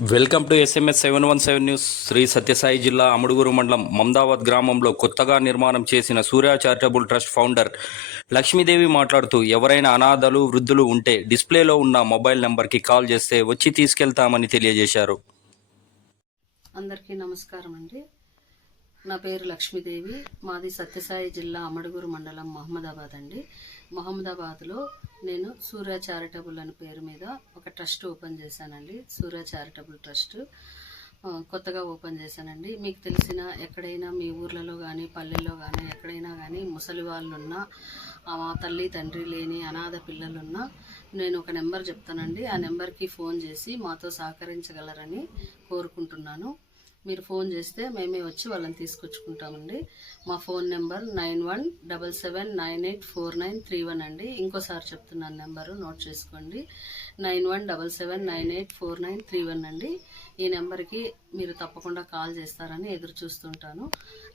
Welcome to SMS seven one seven news Shri Sathya Sai జిల్లా అమడుగురు మండలం మమదాబాద్ గ్రామంలో కొత్తగా నిర్మాణం చేసిన Surya charitable trust founder Lakshmidevi మాట్లాడుతూ ఎవరైనా అనాథలు వృద్ధులు ఉంటే డిస్ప్లేలో ఉన్న మొబైల్ నెంబర్కి కాల్ చేస్తే వచ్చి తీసుకెళ్తామని తెలియజేశారు. అందరికీ నమస్కారం అండి నా పేరు లక్ష్మీదేవి. మాది సత్యసాయి జిల్లా అమడుగురు మండలం మహమ్మదాబాద్ అండి. మహమ్మదాబాద్లో నేను సూర్య చారిటబుల్ అనే పేరు మీద ఒక ట్రస్ట్ ఓపెన్ చేశానండి. Surya charitable trust. కొత్తగా ఓపెన్ చేశానండి. మీకు తెలిసిన ఎక్కడైనా మీ ఊర్లలో కానీ పల్లెల్లో కానీ ఎక్కడైనా కానీ ముసలి వాళ్ళు ఉన్నా తల్లి తండ్రి లేని అనాథ పిల్లలున్నా నేను ఒక నెంబర్ చెప్తానండి. ఆ నెంబర్కి ఫోన్ చేసి మాతో సహకరించగలరని కోరుకుంటున్నాను. మీరు ఫోన్ చేస్తే మేమే వచ్చి వాళ్ళని తీసుకొచ్చుకుంటామండి. మా phone number nine one double seven nine eight four nine three one అండి. ఇంకోసారి చెప్తున్నాను నెంబరు నోట్ చేసుకోండి. Nine one double seven nine eight four nine three one అండి. ఈ నెంబర్కి మీరు తప్పకుండా కాల్ చేస్తారని ఎదురు చూస్తుంటాను.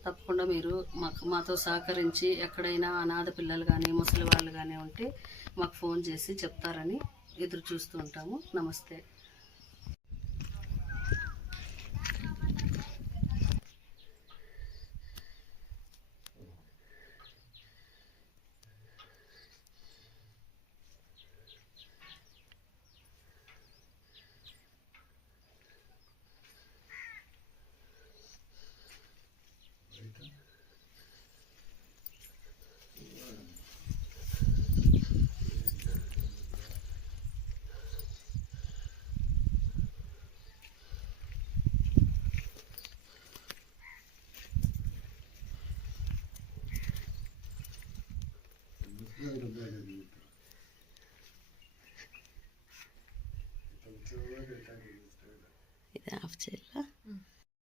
తప్పకుండా మీరు మాకు మాతో సహకరించి ఎక్కడైనా అనాథ పిల్లలు కానీ ముసలి వాళ్ళు కానీ ఉంటే మాకు ఫోన్ చేసి చెప్తారని ఎదురు చూస్తూ ఉంటాము. నమస్తే. Böyle böyle yürüdü. ಇದು ಆಫ್